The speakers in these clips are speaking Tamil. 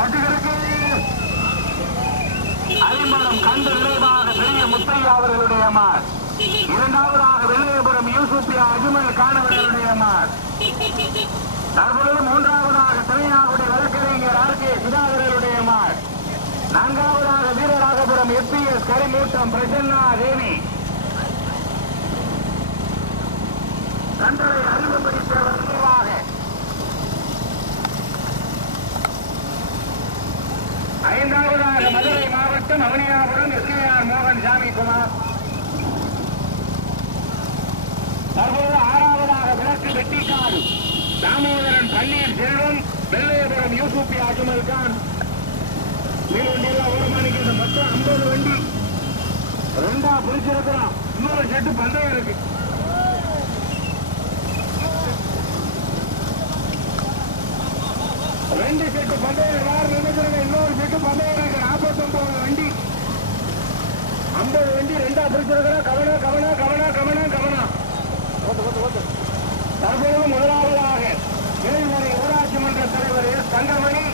வீடியோ கண்டு நினைவாக பெரிய முத்தையா அவர்களுடைய மார் இரண்டாவதாக வெள்ளையபுரம் யூசுப்பியா அஜுமல் காணவர்களுடைய மார் தற்பொழுது மூன்றாவதாக திருநாவுடைய வழக்கறிஞர் ஆர் கே சுதாகரனுடைய மார் நான்காவதாக வீரராகபுரம் எஸ் கரிமூட்டம் பிரசன்னா தேவி தங்களை அறிமுகப்படுத்தியவர் நினைவாக ஐந்தாவதாக மதுரை மாவட்டம் அவனியாபுரம் எஸ்கேஆர் மோகன் சாமி குமார் தற்போது ஆறாவதாக விளக்கு வெட்டிக்காடு. தாமோதரன் பன்னீர் செல்வம் வெள்ளையபுரம் யூசுப்பி அஜ்மல் கான். மீனவண்டியில் ஒரு மணிக்கு இந்த மொத்தம் ஐம்பது வண்டி. ரெண்டா பிரிச்சிருக்கிறோம் இன்னொரு செட்டு பந்தயம் இருக்கு. ரெண்டு செட்டு பந்தயம் யார் நினைக்கிறீங்க இன்னொரு செட்டு பந்தயம் இருக்கு நாற்பத்தொன்பது வண்டி. ஐம்பது வண்டி ரெண்டா பிரிச்சிருக்கிறோம். Kavanaugh Kavanaugh Kavanaugh Kavanaugh Kavanaugh. தற்போது முதலாவதாக இளைஞரை ஊராட்சி மன்ற தலைவர் தங்கமணி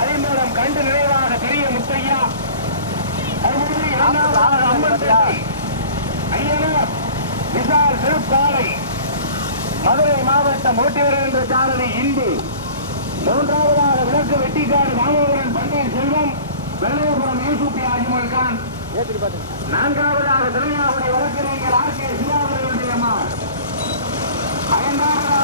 அறிமுகம் கண்டு நிறைவாக பெரிய முத்தையா தற்போது இரண்டாவதாக அம்மன் ஐயனார் விசால் திருப்பாலை மதுரை மாவட்டம் ஓட்டுநர் என்ற சாரதி இந்து. மூன்றாவதாக விளக்கு வெட்டிக்காடு தாமோதரன் பன்னீர் செல்வம் வெள்ளையபுரம் யூசுப்பி ஆஜிமல் கான் நான்காவதாக திருவிழாவுடைய வழக்கறிஞர் ஆர் கே சிவாபுரனுடைய அம்மா ஐந்தாவதாக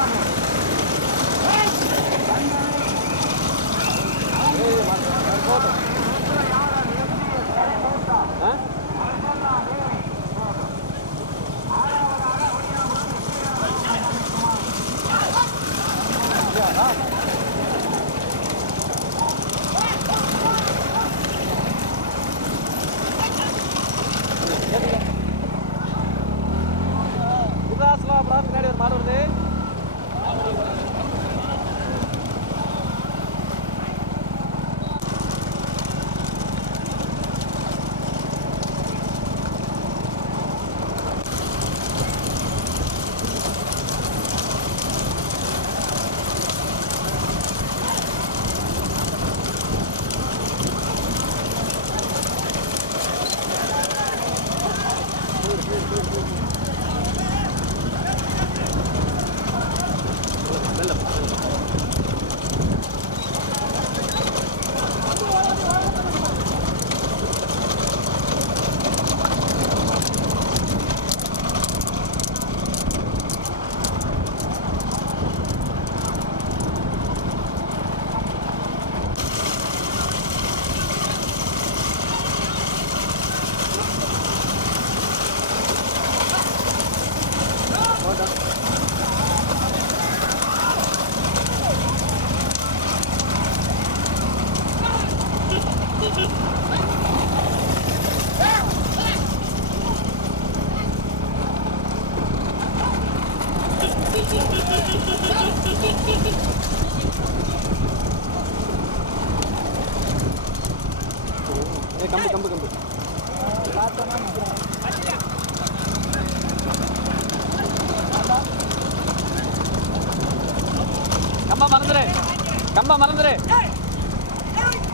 கம்ப மறந்துரு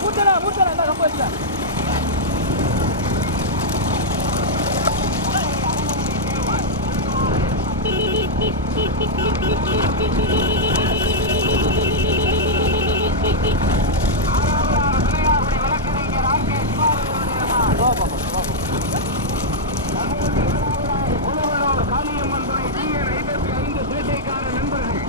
மூச்சடா மூச்சடா இந்த கம்ப வச்சுக்க புலவனூர் காளியம்மன் துணை டிஎன் ஐம்பத்தி ஐந்து சேட்டைக்கார நண்பர்கள்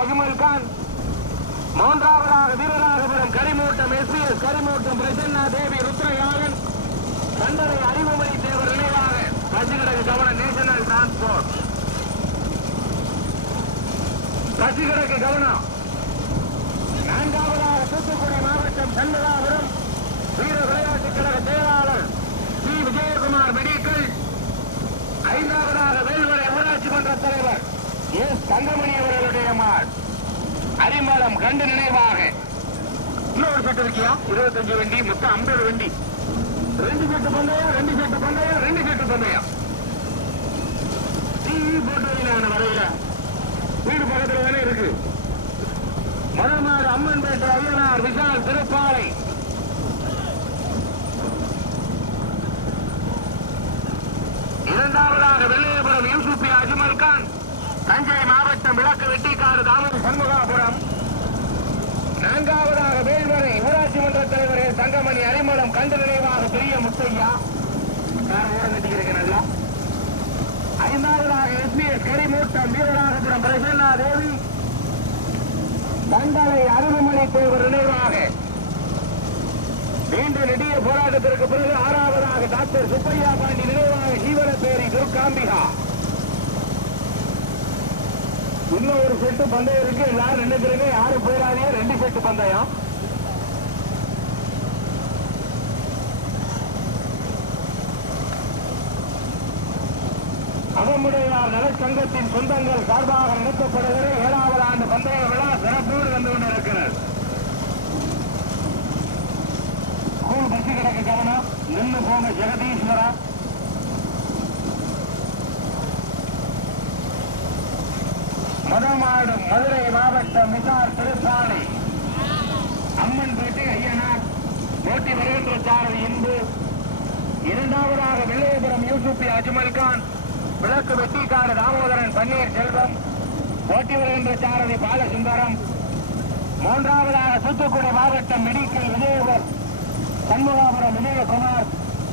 அஜ்மல் கான் மூன்றாவதாக வீரராகபுரம் கரிமூட்டம் எஸ்பிஎஸ் கரிமூட்டம் பிரசன்னா தேவி ருத்ரயாகன் கண்டரை அறிவுமணி தேவர் நினைவாக பசிகடகு கவன நேஷனல் டிரான்ஸ்போர்ட் சசிகரக்கு கவனம். நான்காவதாக தூத்துக்குடி மாவட்டம் சண்முகாபுரம். வீர விளையாட்டுக் கழக செயலாளர் சி. விஜயகுமார் மெடிக்கல். ஐந்தாவதாக வேல்வரை ஊராட்சி மன்ற தலைவர் எஸ் தங்கமணி அவர்களுடைய மாட் அரிமளம் கண்டு நினைவாக. இன்னொரு செட்டு இருக்கியா? இருபத்தஞ்சு வண்டி மொத்தம் ஐம்பது வண்டி. ரெண்டு செட்டு பந்தயம் ரெண்டு செட்டு பந்தயம் ரெண்டு செட்டு பந்தயம். டிவி போட்டோவிலான வரையில வீடு பக்கத்துல தானே இருக்கு? அம்மன் பேட்டை அறிவனார் விஷால் திருப்பாலை இரண்டாவதாக வெள்ளையபுரம் யூசுப்பி அஜ்மல் கான் தஞ்சை மாவட்டம் விளக்கு வெட்டிக்காடு தாமரை சண்முகாபுரம். நான்காவதாக வேல்வரை ஊராட்சி மன்ற தலைவர் தங்கமணி அரிமளம் கண்டு நினைவாக பெரிய முத்தையா. நான் ஓரம் கட்டிக்கிறேன் நல்லா? ஐந்தாவதாக எஸ்பிஎஸ் கரிமூட்டம் வீரராகபுரம் பிரசன்னா தேவி. தண்டனை அருள்மொழி தேவர் நினைவாக. மீண்டும் நெடிய போராட்டத்திற்கு பிறகு ஆறாவதாக டாக்டர் சுப்பையா பாண்டி நினைவாக ஜீவனப்பேரி துர்காம்பிகா இன்னும் ஒரு செட்டு பந்தயம் இருக்கு எல்லாரும் நின்னுக்கிறீங்க. யாரும் போயிடாதீங்க. ரெண்டு செட்டு பந்தயம். அகமுடையார் நலச்சங்கத்தின் சொந்தங்கள் சார்பாக நடத்தப்படுகிற ஏழாவது ஆண்டு பந்தய விழா சிறப்போடு வந்து கொண்டிருக்கிறது. ஸ்கூல் பஸ் கிடக்கு கவனம். நின்று போங்க ஜெகதீஸ்வரா. மதமாடு மதுரை மாவட்டம் மிசார் திருசாலை அம்மன்பேட்டை ஐயனார். போட்டி வருகின்ற சாரதி இன்பு இரண்டாவதாக வில்லையபுரம் யூசுப்பி அஜ்மல் கான். விளக்கு வெட்டிக்காடு தாமோதரன் பன்னீர் செல்வம். போட்டி வருகின்ற சாரதி பாலசுந்தரம். மூன்றாவதாக தூத்துக்குடி மாவட்டம் மெடிக்கல் விஜயபுரம் சண்முகாபுரம் விஜயகுமார்.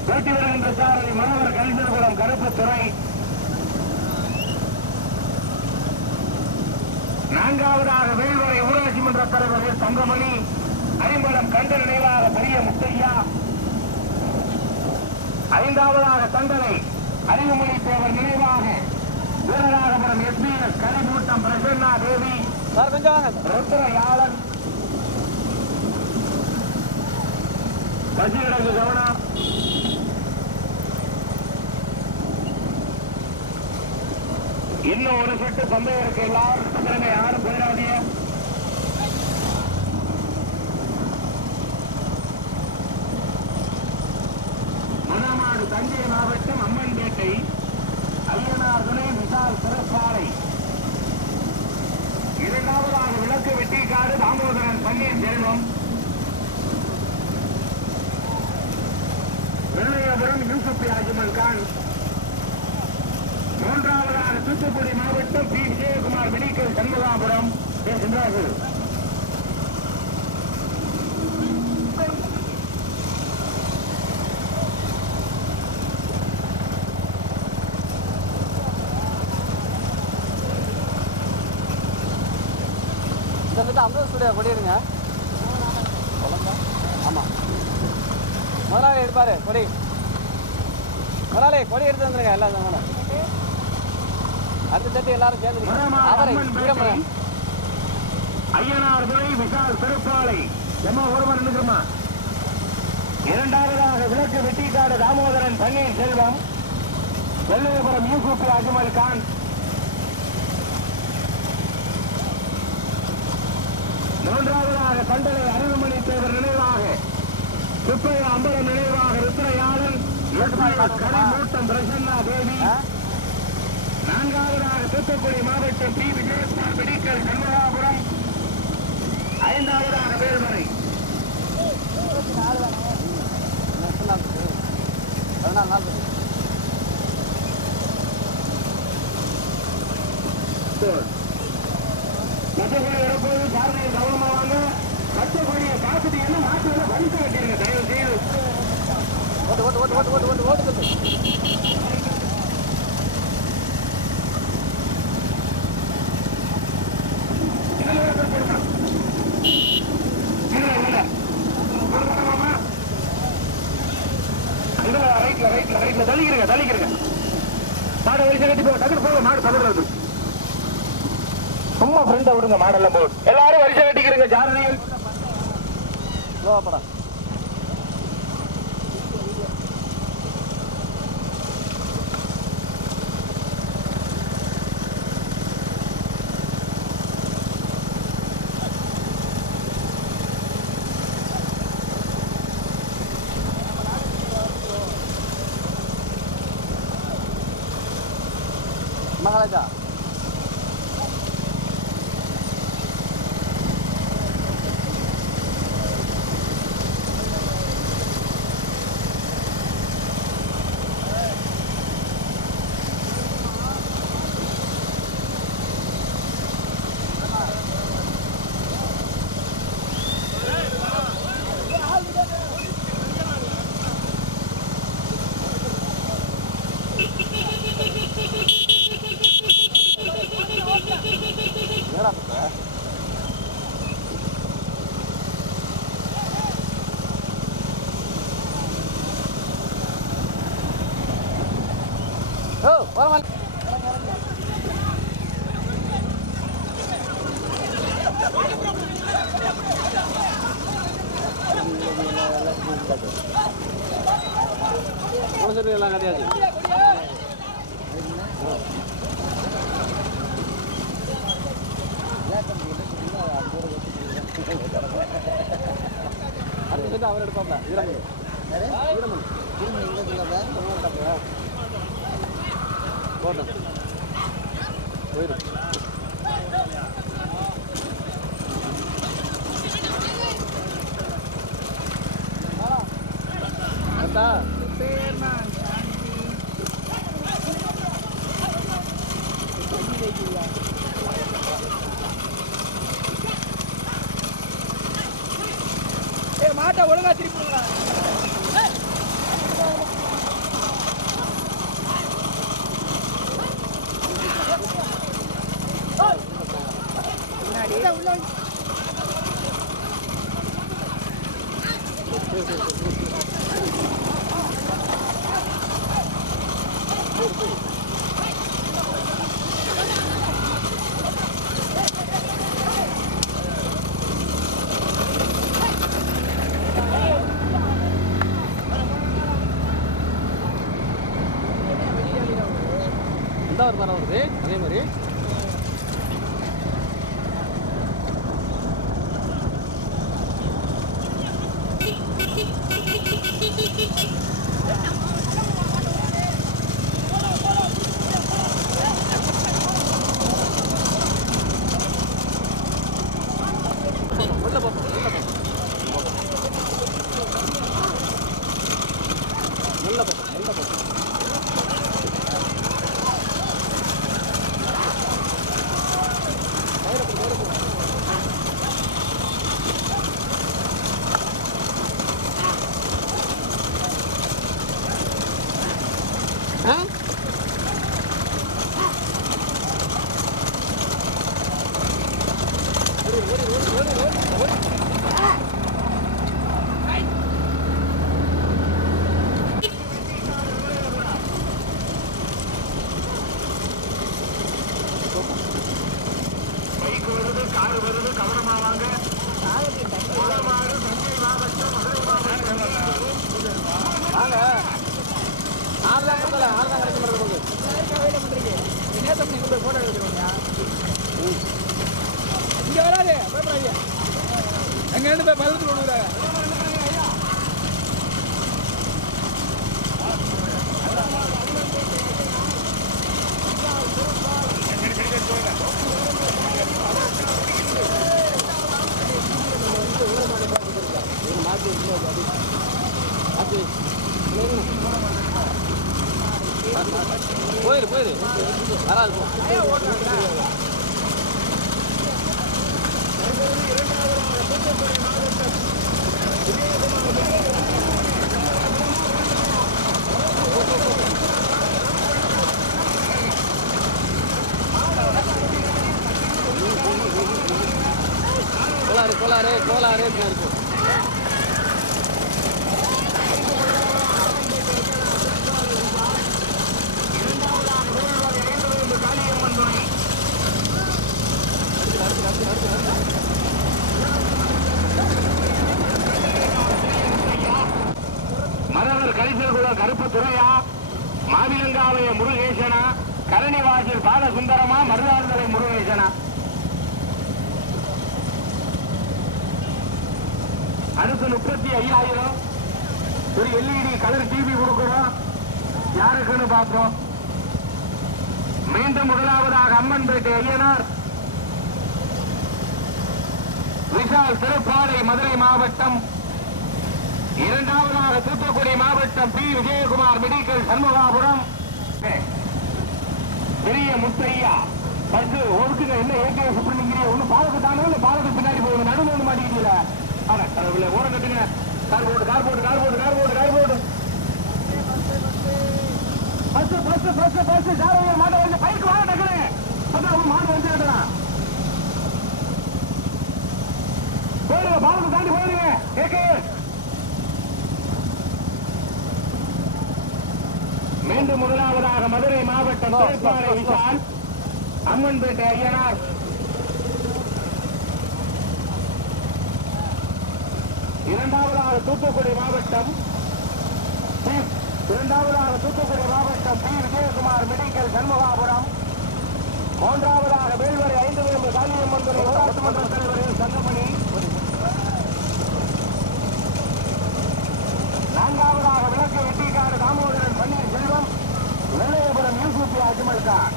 போட்டி வருகின்ற சாரதி மனோகர் கலிதர்குளம் கருப்புத்துறை. நான்காவதாக வேல்வரை ஊராட்சி மன்ற தலைவர் எஸ். தங்கமணி. ஐம்பலம் கண்ட நினைவாக பெரிய முத்தையா. ஐந்தாவதாக தண்டனை அறிவுமொழி தேவர் நினைவாக வீரராகபுரம் எஸ்பிஎஸ் கரிமூட்டம் பிரசன்னா தேவி. சார் ருத்ரயாளன் பசியிடங்கு கவனம். இன்னும் ஒரு செட்டு பந்தயம் இருக்கு. எல்லாரும் திறமை யாரும் போயிடாதீங்க மணமாடு தஞ்சை மாவட்டம் சாலை ஐயனார் துணை விசால் சிறப்பாலை இரண்டாவதாக விளக்கு வெட்டிக்காடு தாமோதரன் பன்னீர் செல்வம். வெள்ளையபுரம் யூசுப் அஜ்மல் கான். மூன்றாவதாக தூத்துக்குடி மாவட்டம் பி. விஜயகுமார் மெடிக்கல் சண்முகாபுரம் பேசுகிறார்கள். இந்த வந்து அமிர்த ஸ்டுடியோ கொடியிருங்க ஆமாம் முதலாளி எடுப்பாரு கொடி. முதலாளி கொடி எடுத்து வந்துருங்க எல்லாம் மேடம் அடுத்த தட்டி எல்லாரும் சேர்ந்து மணமாடு அவரை ஐயனார் துறை விசால் திருப்பாலை எம்மா ஒருவர் நிற்கிறமா இரண்டாவதாக விளக்கு வெட்டிக்காடு தாமோதரன் பன்னீர் செல்வம் வெள்ளையபுரம் யூசுப் அஜ்மல் கான் மூன்றாவதாக கண்டலை அருள்மணி தேவர் நினைவாக சுப்பைய அம்பலம் நினைவாக ருத்ரயாளன் கலை மூட்டம் பிரசன்னா தேவி நான்காவதாக தூத்துக்குடி மாவட்டம் பி விஜயகுமார் மெடிக்கல் சண்முகாபுரம் ஐந்தாவதாக வேல்வரை பதினாலு நாள் இருக்கு. மற்றபடி வரப்போது சாரதியை கட்டக்கூடிய காப்பீடு என்ன மாட்டுல வரிசை கட்டிருங்க தயவு செய்து ஓட்டு ஓட்டு ஓட்டு ஓட்டு ஓட்டு ஓட்டு ஓட்டு தள்ளிக்கிறங்க தள்ளிக்கிறங்க மாடு வரிசை கட்டி போக டக்குனு போக மாடு தவறுறது சும்மா ஃப்ரெண்டை விடுங்க மாடெல்லாம் போடு எல்லாரும் வரிசை கட்டிக்கிறங்க ஜாரணைகள் ലോപ്പടാ அவர் எடுப்பாப்ல? வீரமணி. வீரமணி. வீரமணி எங்கே போட்டோம். Lâu lâu எங்க இருந்து போய் பதில் கொடுக்குறாங்க கோளாறு கோளாறு அப்படின்னு இருக்கும் அம்மன்பேட்டை விஷால் திருப்பாலை மதுரை மாவட்டம் இரண்டாவதாக தூத்துக்குடி மாவட்டம் பி. விஜயகுமார் மெடிக்கல் சண்முகாபுரம். பெரிய முத்தையா. பஸ் ஒதுக்குங்க என்ன ஏகே சுப்பிரமணிய ஒண்ணு பாலத்து தானே இல்ல பாலத்து பின்னாடி போகுது? நடுவில் ஒண்ணு மாட்டிக்கிட்டீங்க ஆனா கடவுள ஓரம் கட்டுங்க. கார் போட்டு கார் போட்டு கார் போட்டு கார் போட்டு கார் போட்டு. பஸ் பஸ் பஸ் பஸ் சாரதிய மாட்ட வந்து பைக் வாங்க டக்குனு. மாடு வந்து பாலத்தை தாண்டி மீண்டும் முதலாவதாக மதுரை மாவட்டம் திருப்பாலை விஷால் அம்மன்பேட்டை ஐயனார். இரண்டாவதாக தூத்துக்குடி மாவட்டம் இரண்டாவதாக தூத்துக்குடி மாவட்டம் பி விஜயகுமார் மெடிக்கல் சண்முகாபுரம். மூன்றாவதாக வேல்வரை ஐந்து விரும்பு காளியம்மன் துறை ஊராட்சி தலைவர் சங்கமணி நான்காவதாக விளக்கு வெட்டிக்காடு தாமோதரன் பன்னீர் செல்வம். வெள்ளையபுரம் யூசுப் அஜ்மல் கான்.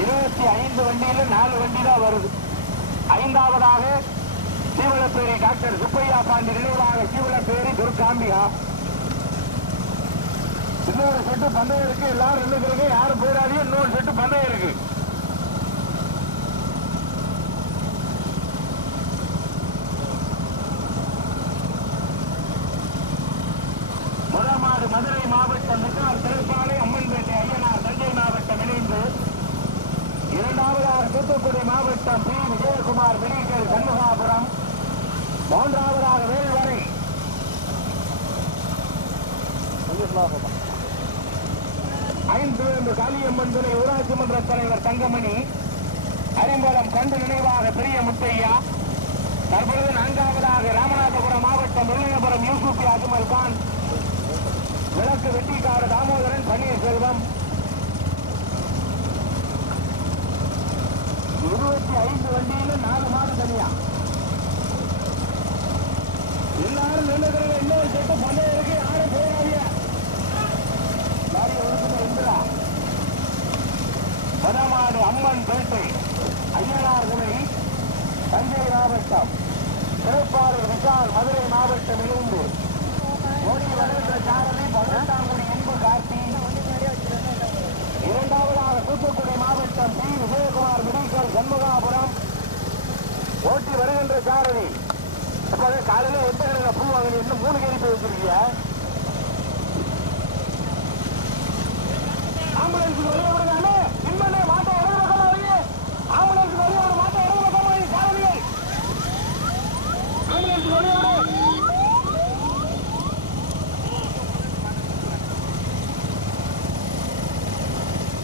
இருபத்தி ஐந்து வண்டியில நாலு வண்டி தான் வருது. ஐந்தாவதாக சீவலப்பேரி டாக்டர் சுப்பையா பாண்டி நினைவாக சீவலப்பேரி துர்காம்பிகா. இன்னொரு செட்டு பந்தயம் இருக்கு எல்லாரும் நின்றுக்கிறீங்க யாரும் போயிடாதீங்க இன்னொரு செட்டு பந்தயம் இருக்கு முதமாடு மதுரை மாவட்டம் மிசால் திருப்பாலை அம்மன்பேட்டை ஐயனார் தஞ்சை மாவட்டம் இணைந்து இரண்டாவதாக தூத்துக்குடி மாவட்டம் பி விஜயகுமார் மெடிக்கல் சண்முகாபுரம் மூன்றாவதாக வேல்வரை ஐந்து என்று காளியம்மன் துணை ஊராட்சி மன்ற தலைவர் தங்கமணி அரிம்பலம் கண்டு நினைவாக பெரிய முத்தையா தற்பொழுது நான்காவதாக ராமநாதபுரம் மாவட்டம் வெள்ளையபுரம் யூசுப் அஜ்மல் கான் விளக்கு வெட்டிக்காடு தாமோதரன் பன்னீர்செல்வம் இருபத்தி ஐந்து வண்டியில நாலு மாதம் தனியா எல்லாரும் நின்றுக்கிறீங்க இன்னொரு செட்டு பந்தயம் இருக்கு யாரும் போயிடாதீங்க லாரி ஒதுக்குங்க இந்திரா வடமாடு அம்மன் பேட்டை ஐயனார் துணை தஞ்சை மாவட்டம் திருப்பாளூர் விசால் மதுரை மாவட்டம் இணைந்து ஓடி வருகின்ற சாரதி பதினெட்டாங்குடி இன்பு கார்த்தி இரண்டாவதாக தூத்துக்குடி மாவட்டம் பி விஜயகுமார் மெடிக்கல் சண்முகாபுரம் ஓட்டி வருகின்ற சாரதி அப்ப காலையில எந்த கடையில பூ வாங்கினீங்க இன்னும் மூணு கேரி போய் வச்சிருக்கீங்க. ஆம்புலன்ஸ் வெளியே விடுங்க அண்ணே. மாட்டை இடது பக்கமா வைங்க. ஆம்புலன்ஸ் வெளியே மாட்டை இடது பக்கமா வைங்க. சாரதிகள் ஆம்புலன்ஸுக்கு வெளியே விடு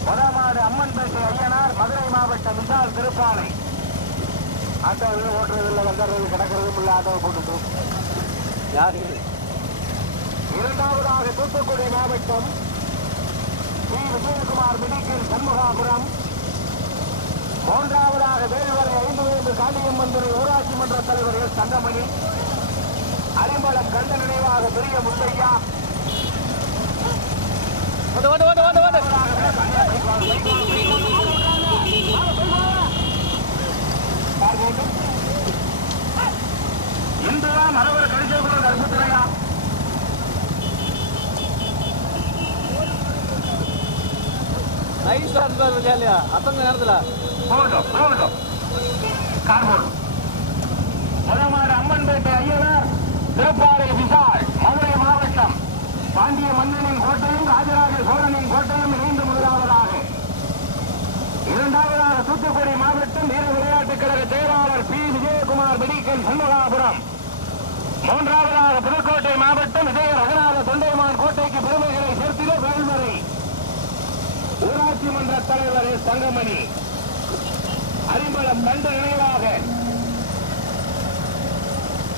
வடமாடு ஐயனார் மதுரை மாவட்டம் விசால் திருப்பாலை. ஆட்டோ எதுவும் ஓட்டுறது இல்லை வந்துடுறது கிடக்கிறதும் இல்லை ஆட்டோ போட்டுட்டு. யாரு? இரண்டாவதாக தூத்துக்குடி மாவட்டம் பி விஜயகுமார் மெடிக்கல் சண்முகாபுரம். மூன்றாவதாக வேல்வரை ஐந்து ஐந்து காளியம்மன் துறை ஊராட்சி மன்ற தலைவர் எஸ். தங்கமணி. அரிம்பலம் கண்ட நினைவாக பெரிய முத்தையா ஓட்டு ஓட்டு ஓட்டு ஓட்டு ஓட்டு இன்றுதான் இல்லையா அத்தனை நேரத்தில். போகட்டும் போகட்டும் கார் போடும் அம்மன்பேட்டை ஐயனார் திருப்பாறை விசால் மதுரை மாவட்டம் பாண்டிய மன்னனின் கோட்டையும் ராஜராஜ சோழனின் கோட்டையும் இணைந்து முதலாவதாக இரண்டாவதாக தூத்துக்குடி மாவட்டம் வீர விளையாட்டுக் கழக செயலாளர் பி. விஜயகுமார் மெடிக்கல் சண்முகாபுரம் மூன்றாவதாக புதுக்கோட்டை மாவட்டம் இதய ரகுநாத தொண்டைமான் கோட்டைக்கு பெருமைகளை சேர்த்திட வேல்வரை ஊராட்சி மன்ற தலைவர் எஸ் தங்கமணி. அரிம்பலம் கண்டு நினைவாக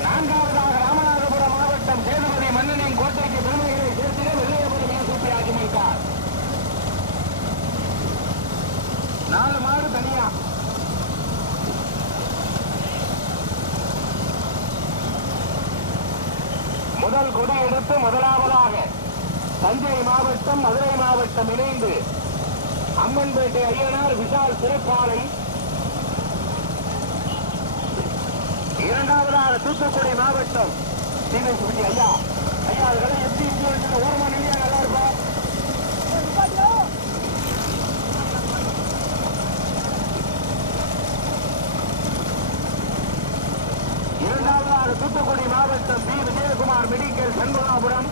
நான்காவதாக ராமநாதபுரம் மாவட்டம் சேதுபதி மன்னனின் கோட்டைக்கு பெருமைகளை சேர்த்திட வெள்ளையபுரம் ஏசுப்பி ஆஜிமைக்கார் நாலு மாடு தனியா. முதல் கொடி எடுத்து முதலாவதாக தஞ்சை மாவட்டம் மதுரை மாவட்டம் இணைந்து அம்மன்பேட்டை ஐயனார் விஷால் சிறப்பாலை. இரண்டாவதாக தூத்துக்குடி மாவட்டம் ஐயா. ஐயா அவர்களை எப்படி இங்கே வந்து ஓரமா நிலையா நல்லா இருக்கும் இரண்டாவதாக தூத்துக்குடி மாவட்டம் பி மெடிக்கல் சண்முகாபுரம்.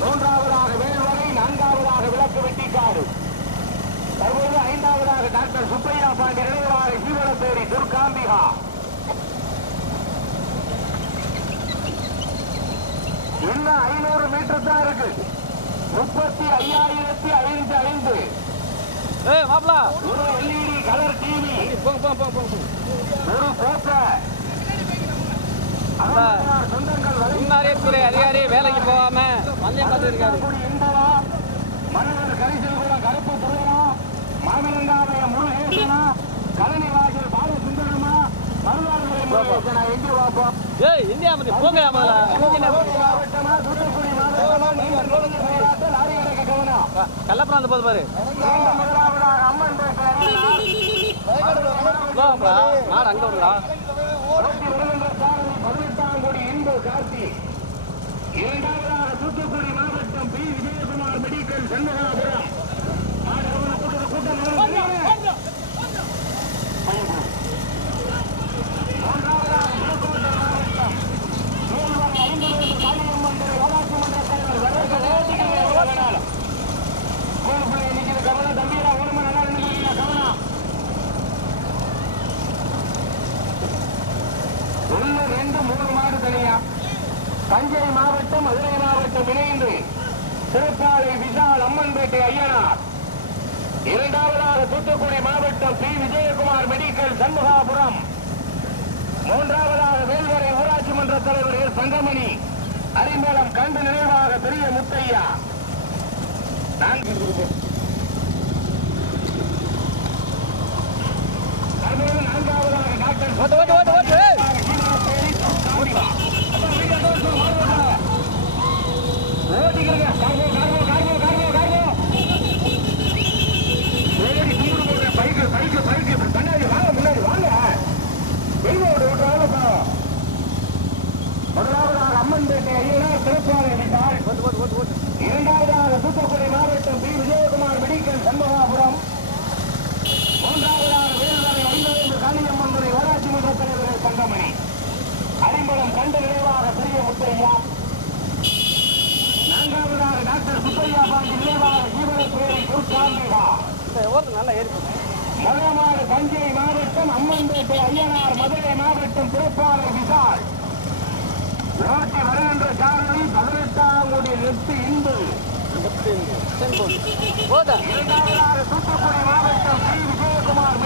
மூன்றாவதாக வேல்வரை நான்காவதாக விளக்கு வெட்டிக்காடு. தற்போது ஐந்தாவதாக டாக்டர் சுப்பையா பாண்டி நினைவாக ஜீவனத்தேரி துர்காம்பிகா. இன்னும் ஐநூறு மீட்டர் தான் இருக்கு. முப்பத்தி ஐயாயிரத்தி ஐந்து ஐந்து. ஏய் மாப்பிளா ஒரு எல்இடி கலர் டிவி போங்க போங்க போங்க போங்க ஒரு போஸ்டர் சொந்தங்கள் வரை அதிகாரி வேலைக்கு போகாம மல்லியம் பார்த்து இருக்காரு குடி இன்பவா கூட கருப்பு புருவனா மாவிலங்காவைய முருகேசனா கழனி வாசல் பாலசுந்தரமா சுந்தரமா எங்கே பார்ப்போம் ஏய் இந்தியா போங்க மாவட்டமா தூத்துக்குடி மாவட்டமா கள்ளப்புறம் வந்து போது பாரு. மீண்டும் மாடு அங்க வருதா பதினெட்டாம் கோடி இன்பு இரண்டாவதாக தூத்துக்குடி மாவட்டம் பி விஜயகுமார் மெடிக்கல் சண்முகாபுரம் கூட்டம் கூட்டம் மூன்றாவதாக புதுக்கோட்டை மாவட்டம் மேல்வரை ஐம்பது காளியம்மன் தெரு ஊராட்சி மன்ற தலைவர் வரவேற்க ஓட்டிகள் எவ்வளவு மூணு பிள்ளை நிற்கிற கவனம் தம்பீரா ஓரமா நல்லா நின்றுக்கிறீங்க கவனம் ஒன்று ரெண்டு தனியா தஞ்சை மாவட்டம் மதுரை மாவட்டம் இணைந்து திருப்பாலை விஷால் அம்மன்பேட்டை ஐயனார். இரண்டாவதாக தூத்துக்குடி மாவட்டம் பி. விஜயகுமார் மெடிக்கல் சண்முகாபுரம். மூன்றாவதாக வேல்வரை ஊராட்சி மன்ற தலைவர் எஸ். தங்கமணி. கண்டு நினைவாக பெரிய முத்தையா. நான்கு நான்காவதாக டாக்டர் ஐயனார் சிறப்பாக இரண்டாவதாக தூத்துக்குடி மாவட்டம் பி. விஜயகுமார் மெடிக்கல் சண்முகாபுரம். மூன்றாவதாக வேல்வரை ஐம்பது காளியம்மன் துறை ஊராட்சி மன்ற தலைவர் தங்கமணி. அரிம்பலம் கண்டு நினைவாக பெரிய முத்தையா. நான்காவதாக டாக்டர் சுப்பையா பாண்டி நினைவாக ஜீவனத்துறை குருசாம்பிகா நல்லா ஏறி மதமாறு தஞ்சை மாவட்டம் அம்மன்பேட்டை ஐயனார் மதுரை மாவட்டம் திருப்பாறை விசால். ஓட்டி வருகின்ற சாரதி பதினெட்டாம் கோடி நெட்டு இந்து. செங்கோல். போதா. இரண்டாவதாக தூத்துக்குடி மாவட்டம் பி விஜயகுமார்